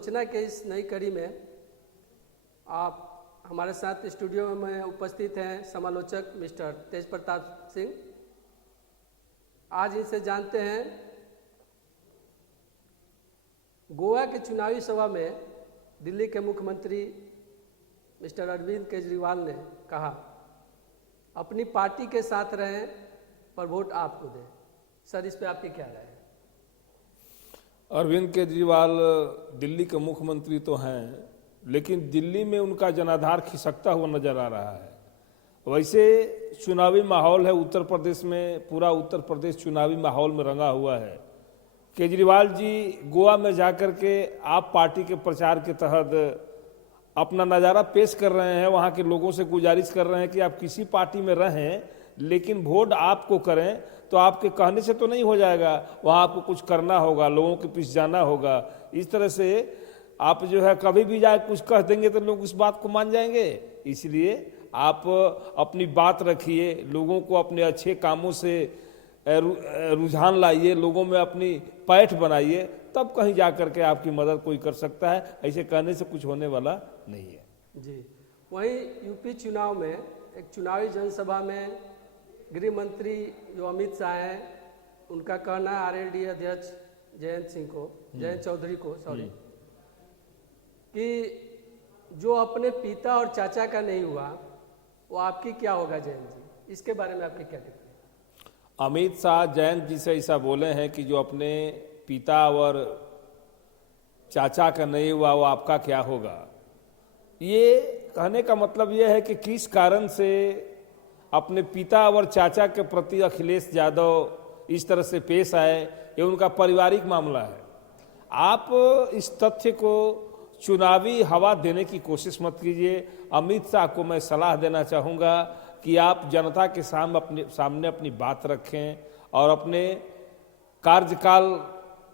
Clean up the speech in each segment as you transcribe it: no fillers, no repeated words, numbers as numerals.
आलोचना के इस नई कड़ी में आप हमारे साथ स्टूडियो में उपस्थित हैं समालोचक मिस्टर तेज प्रताप सिंह। आज इनसे जानते हैं गोवा के चुनावी सभा में दिल्ली के मुख्यमंत्री मिस्टर अरविंद केजरीवाल ने कहा अपनी पार्टी के साथ रहें पर वोट आपको दें। सर, इस पे आपकी क्या राय है? अरविंद केजरीवाल दिल्ली के मुख्यमंत्री तो हैं, लेकिन दिल्ली में उनका जनाधार खिसकता हुआ नजर आ रहा है। वैसे चुनावी माहौल है उत्तर प्रदेश में, पूरा उत्तर प्रदेश चुनावी माहौल में रंगा हुआ है। केजरीवाल जी गोवा में जाकर के आप पार्टी के प्रचार के तहत अपना नज़ारा पेश कर रहे हैं। वहाँ के लोगों से गुजारिश कर रहे हैं कि आप किसी पार्टी में रहें लेकिन वोट आपको करें। तो आपके कहने से तो नहीं हो जाएगा, वहाँ आपको कुछ करना होगा, लोगों के पीछे जाना होगा। इस तरह से आप जो है कभी भी जाए कुछ कह देंगे तो लोग उस बात को मान जाएंगे। इसलिए आप अपनी बात रखिए, लोगों को अपने अच्छे कामों से रुझान लाइए, लोगों में अपनी पैठ बनाइए, तब कहीं जा करके आपकी मदद कोई कर सकता है। ऐसे कहने से कुछ होने वाला नहीं है। जी, वहीं यूपी चुनाव में एक चुनावी जनसभा में गृह मंत्री जो अमित शाह हैं, उनका कहना है आरएलडी अध्यक्ष जयंत चौधरी को कि जो अपने पिता और चाचा का नहीं हुआ वो आपकी क्या होगा। जयंत जी, इसके बारे में आपकी क्या टिप्पणी? अमित शाह जयंत जी से ऐसा बोले हैं कि जो अपने पिता और चाचा का नहीं हुआ वो आपका क्या होगा। ये कहने का मतलब ये है कि किस कारण से अपने पिता और चाचा के प्रति अखिलेश यादव इस तरह से पेश आए, ये उनका पारिवारिक मामला है। आप इस तथ्य को चुनावी हवा देने की कोशिश मत कीजिए। अमित शाह को मैं सलाह देना चाहूँगा कि आप जनता के सामने अपनी बात रखें और अपने कार्यकाल,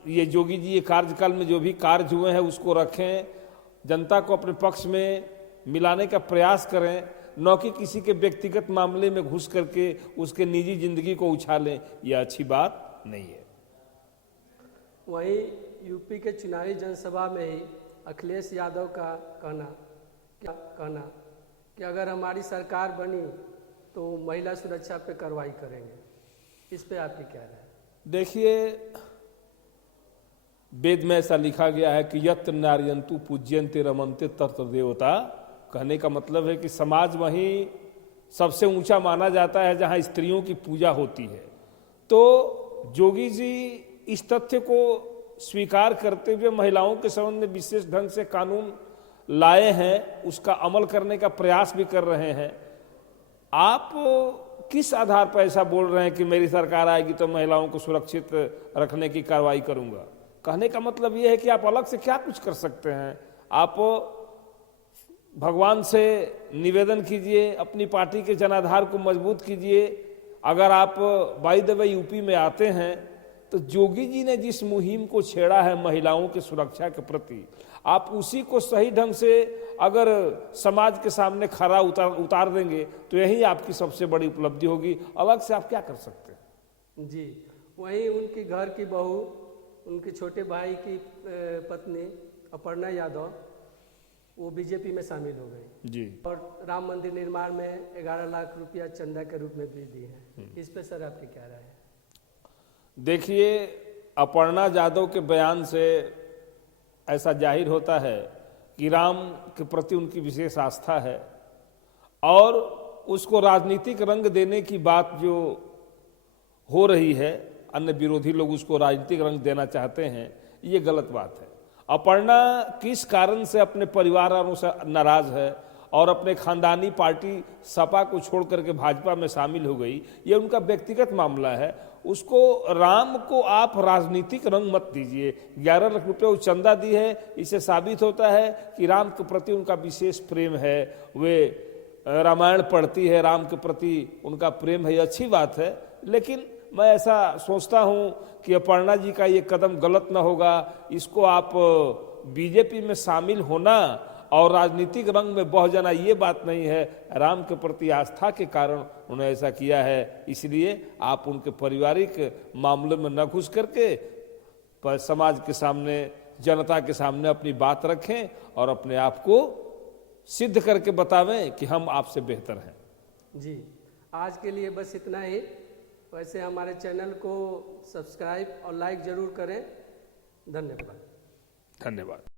ये जोगी जी ये कार्यकाल में जो भी कार्य हुए हैं उसको रखें, जनता को अपने पक्ष में मिलाने का प्रयास करें, न कि किसी के व्यक्तिगत मामले में घुस करके उसके निजी जिंदगी को उछालें। यह अच्छी बात नहीं है। वहीं यूपी के चुनावी जनसभा में ही अखिलेश यादव का कहना कि अगर हमारी सरकार बनी तो महिला सुरक्षा पे कार्रवाई करेंगे। इस पे आपकी क्या राय है? देखिए, वेद में ऐसा लिखा गया है कि यत्र नार्यन्तु पूज्यन्ते रमन्ते तत्र देवता। कहने का मतलब है कि समाज वहीं सबसे ऊंचा माना जाता है जहां स्त्रियों की पूजा होती है। तो जोगी जी इस तथ्य को स्वीकार करते हुए महिलाओं के संबंध में विशेष ढंग से कानून लाए हैं, उसका अमल करने का प्रयास भी कर रहे हैं। आप किस आधार पर ऐसा बोल रहे हैं कि मेरी सरकार आएगी तो महिलाओं को सुरक्षित रखने की कार्रवाई करूंगा? कहने का मतलब यह है कि आप अलग से क्या कुछ कर सकते हैं। आप भगवान से निवेदन कीजिए, अपनी पार्टी के जनाधार को मजबूत कीजिए। अगर आप बाय द वे यूपी में आते हैं तो जोगी जी ने जिस मुहिम को छेड़ा है महिलाओं की सुरक्षा के प्रति, आप उसी को सही ढंग से अगर समाज के सामने खरा उतार देंगे तो यही आपकी सबसे बड़ी उपलब्धि होगी। अलग से आप क्या कर सकते हैं? जी, वहीं उनकी घर की बहू, उनके छोटे भाई की पत्नी अपर्णा यादव, वो बीजेपी में शामिल हो गई जी, और राम मंदिर निर्माण में 11 लाख रुपया चंदा के रूप में भी दिए हैं। इस पे सर आपकी क्या राय है? देखिए, अपर्णा यादव के बयान से ऐसा जाहिर होता है कि राम के प्रति उनकी विशेष आस्था है और उसको राजनीतिक रंग देने की बात जो हो रही है, अन्य विरोधी लोग उसको राजनीतिक रंग देना चाहते हैं, ये गलत बात है। अपर्णा किस कारण से अपने परिवार वालों से नाराज है और अपने खानदानी पार्टी सपा को छोड़ करके भाजपा में शामिल हो गई, ये उनका व्यक्तिगत मामला है। उसको, राम को आप राजनीतिक रंग मत दीजिए। 11 लाख रुपये वो चंदा दी है, इससे साबित होता है कि राम के प्रति उनका विशेष प्रेम है। वे रामायण पढ़ती है, राम के प्रति उनका प्रेम है, अच्छी बात है। लेकिन मैं ऐसा सोचता हूं कि अपर्णा जी का ये कदम गलत ना होगा। इसको आप बीजेपी में शामिल होना और राजनीतिक रंग में बह जाना, ये बात नहीं है। राम के प्रति आस्था के कारण उन्होंने ऐसा किया है। इसलिए आप उनके पारिवारिक मामलों में न घुस करके समाज के सामने जनता के सामने अपनी बात रखें और अपने आप को सिद्ध करके बतावें कि हम आपसे बेहतर हैं। जी, आज के लिए बस इतना ही। वैसे हमारे चैनल को सब्सक्राइब और लाइक ज़रूर करें। धन्यवाद। धन्यवाद।